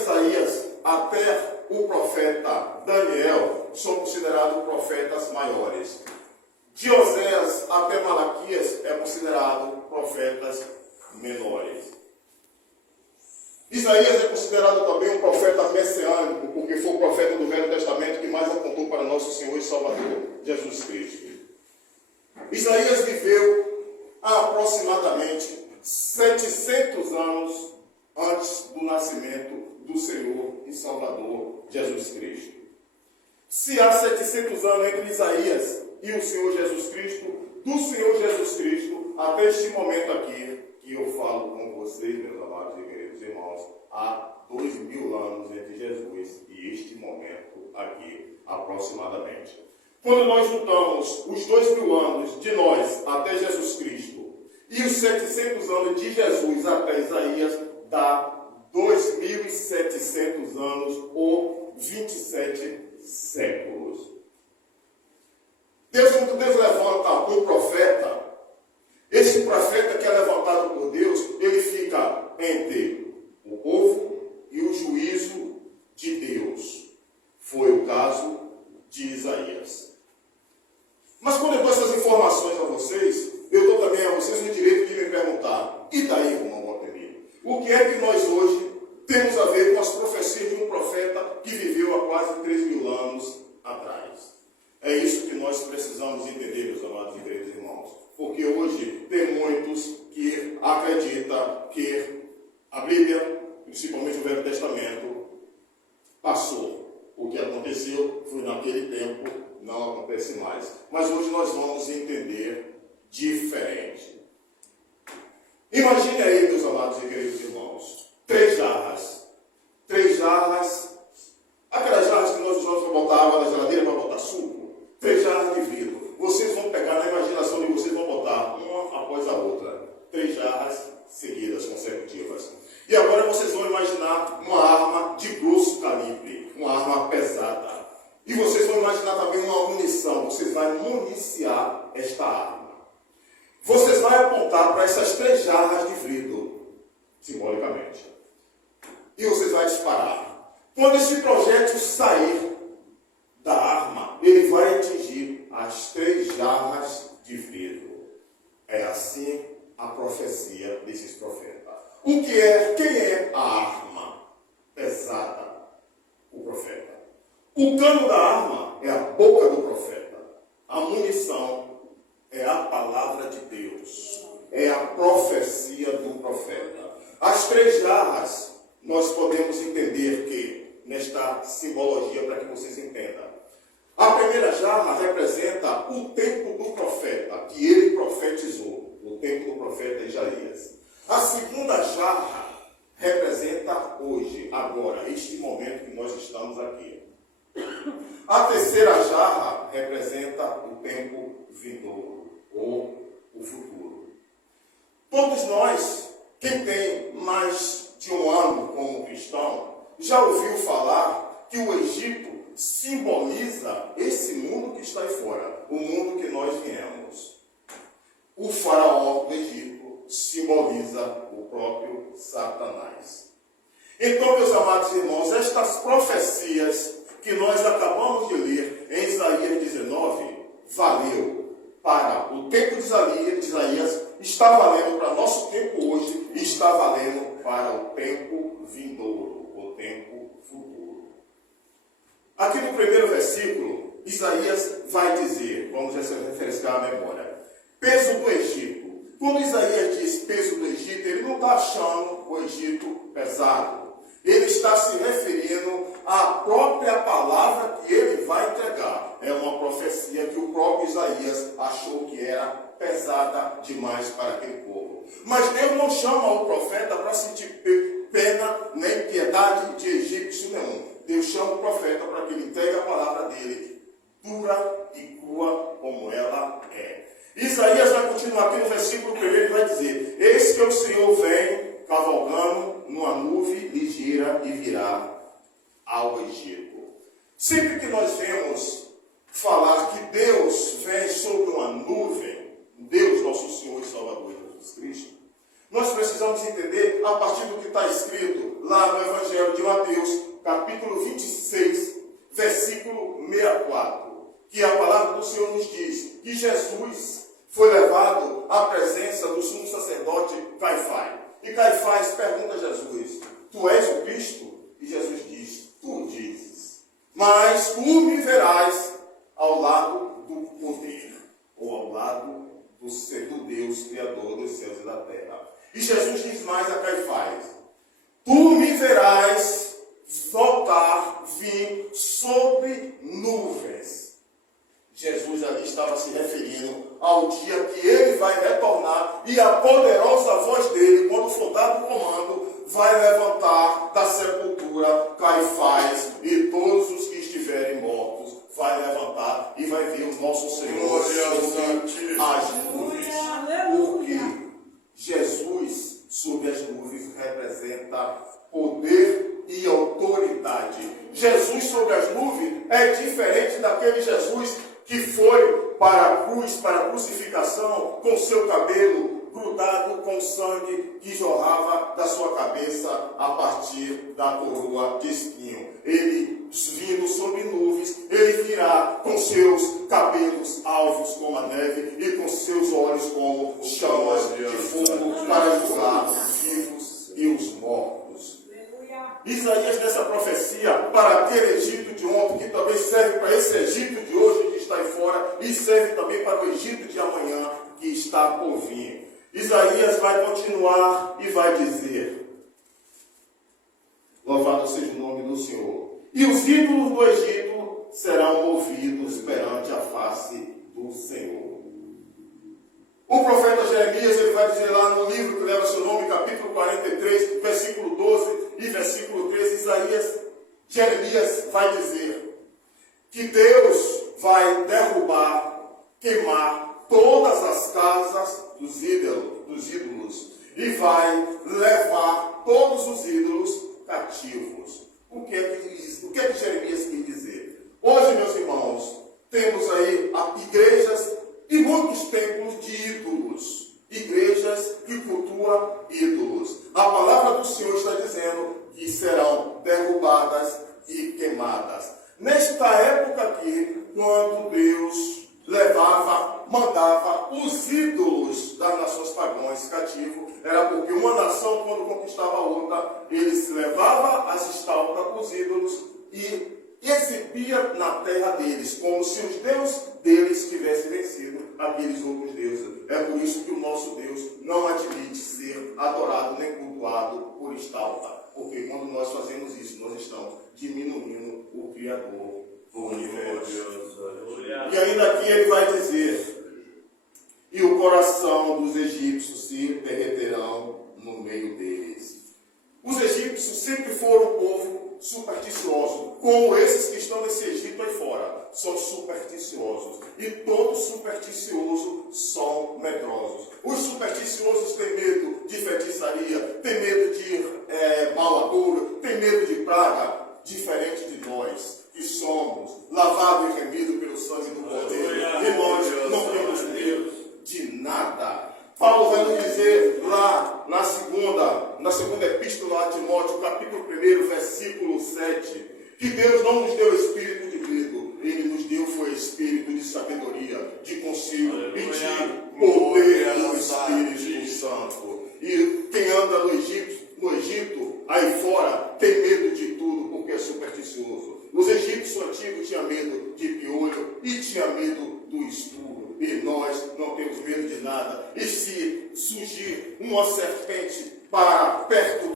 Isaías até o profeta Daniel são considerados profetas maiores. De Oséias até Malaquias é considerado profetas menores. Isaías é considerado também um profeta messiânico, porque foi o profeta do Velho Testamento que mais apontou para nosso Senhor e Salvador, Jesus Cristo. Isaías viveu há aproximadamente 700 anos antes do nascimento do Senhor e Salvador, Jesus Cristo. Se há 700 anos entre Isaías e o Senhor Jesus Cristo, do Senhor Jesus Cristo até este momento aqui, que eu falo com vocês, meus amados e queridos irmãos, há 2000 anos entre Jesus e este momento aqui, aproximadamente. Quando nós juntamos os 2000 anos de nós até Jesus Cristo e os 700 anos de Jesus até Isaías, dá 2.700 anos ou 27 séculos. Quando Deus levanta um profeta, esse profeta que é levantado por Deus, ele fica entre o povo e o juízo de Deus. Foi o caso de Isaías. Mas quando eu dou essas informações a vocês, eu dou também a vocês o direito de me perguntar: e daí, irmão Walter? O que é que nós hoje temos a ver com as profecias de um profeta que viveu há quase 3.000 anos atrás? É isso que nós precisamos entender, meus amados e queridos irmãos. Porque hoje tem muitos que acreditam que a Bíblia, principalmente o Velho Testamento, passou. O que aconteceu foi naquele tempo, não acontece mais. Mas hoje nós vamos entender diferente. Imagine aí, meus amados e queridos irmãos, 3 jarras. 3 jarras, aquelas jarras que nós usamos para botar água na geladeira para botar suco. 3 jarras de vidro. Vocês vão pegar na imaginação de vocês, vão botar uma após a outra. 3 jarras seguidas, consecutivas. E agora vocês vão imaginar uma arma de grosso calibre, uma arma pesada. E vocês vão imaginar também uma munição. Vocês vão municiar esta arma. Vocês vão apontar para essas 3 jarras de vidro, simbolicamente. E vocês vão disparar. Quando esse projétil sair da arma, ele vai atingir as 3 jarras de vidro. É assim a profecia desses profetas. O que é? Quem é a arma pesada? O profeta. O cano da arma é a boca do profeta. A munição é a palavra de Deus. É a profecia do profeta. As 3 jarras, nós podemos entender que, nesta simbologia, para que vocês entendam. A primeira jarra representa o tempo do profeta, que ele profetizou. O tempo do profeta Isaías. A segunda jarra representa hoje, agora, este momento que nós estamos aqui. A terceira jarra representa o tempo vindouro, ou o futuro. Todos nós, quem tem mais de um ano como cristão, já ouviu falar que o Egito simboliza esse mundo que está aí fora, o mundo que nós viemos. O faraó do Egito simboliza o próprio Satanás. Então, meus amados irmãos, estas profecias que nós acabamos de ler em Isaías 19, valeu para o tempo de Isaías, está valendo para nosso tempo hoje e está valendo para o tempo vindouro, o tempo futuro. Aqui no primeiro versículo, Isaías vai dizer, vamos refrescar a memória, peso do Egito. Quando Isaías diz peso do Egito, ele não está achando o Egito pesado. Ele está se referindo à própria palavra que ele vai entregar. É uma profecia que o próprio Isaías achou que era pesada demais para aquele povo. Mas Deus não chama o profeta para sentir pena nem piedade de egípcio nenhum. Deus chama o profeta para que ele entregue a palavra dele, dura e crua como ela é. Isaías vai continuar aqui no versículo 1 e vai dizer: eis que o Senhor vem cavalgando numa nuvem ligeira e virá ao Egito. Sempre que nós vemos falar que Deus vem sobre uma nuvem, Deus, nosso Senhor e Salvador Jesus Cristo, nós precisamos entender a partir do que está escrito lá no Evangelho de Mateus, presença do sumo sacerdote Caifás. E Caifás pergunta a Jesus: tu és o Cristo? E Jesus diz: tu dizes. Mas tu me verás ao lado do poder, ou ao lado do Deus Criador dos céus e da terra. E Jesus diz mais a Caifás: tu me verás voltar, vir sobre nuvens. Jesus ali estava se referindo ao dia que ele vai retornar e a poderosa voz dele, quando for dado o comando, vai levantar da sepultura Caifás e todos os que estiverem mortos. Vai levantar e vai ver o nosso Senhor sobre as nuvens. Porque Jesus sobre as nuvens representa poder e autoridade. Jesus sobre as nuvens é diferente daquele Jesus que foi para a cruz, para a crucificação, com seu cabelo grudado com sangue que jorrava da sua cabeça a partir da coroa de espinho. Ele, vindo sobre nuvens, ele virá com seus cabelos alvos como a neve e com seus olhos como chamas de fogo para julgar os vivos e os mortos. Isaías, nessa profecia, para aquele Egito de ontem, que também serve para esse Egito de hoje que está aí fora, e serve também para o Egito de amanhã que está por vir. Isaías vai continuar e vai dizer: louvado seja o nome do Senhor. E os ídolos do Egito serão movidos perante a face do Senhor. O profeta Jeremias, ele vai dizer lá no livro que leva seu nome, capítulo 43, versículo 12 e versículo 13, Jeremias vai dizer que Deus vai derrubar, queimar todas as casas dos ídolos e vai levar todos os ídolos cativos. O que é que Jeremias quis dizer? Hoje, meus irmãos, temos aí igrejas e muitos templos de ídolos. Igrejas que cultuam ídolos. A palavra do Senhor está dizendo que serão derrubadas e queimadas. Nesta época aqui, quando Deus mandava os ídolos das nações pagãs cativos, era porque uma nação, quando conquistava a outra, eles levavam as estátuas, os ídolos, e exibia na terra deles, como se os deuses deles tivessem vencido aqueles outros deuses. É por isso que o nosso Deus não admite ser adorado nem cultuado por estátua. Porque quando nós fazemos isso, nós estamos diminuindo o Criador do universo. E ainda aqui ele vai dizer: e o coração dos egípcios se derreterão no meio deles. Os egípcios sempre foram um povo supersticioso, como esses que estão nesse Egito aí fora. São supersticiosos. E todos supersticiosos são medrosos. Os supersticiosos têm medo de feitiçaria, têm medo de mau agouro, têm medo de praga, diferente de nós, que somos lavados e remidos pelo sangue do Cordeiro. E nós não temos medo de nada. Paulo vai nos dizer lá na segunda epístola a Timóteo, capítulo 1, versículo 7, que Deus não nos deu espírito de medo, Ele nos deu foi espírito de sabedoria, de conselho e de poder do Espírito Santo. E quem anda no Egito, aí fora, tem medo de tudo porque é supersticioso. Os egípcios antigos tinham medo de piolho e tinham medo do escuro. E nós não temos medo de nada. E se surgir uma serpente para perto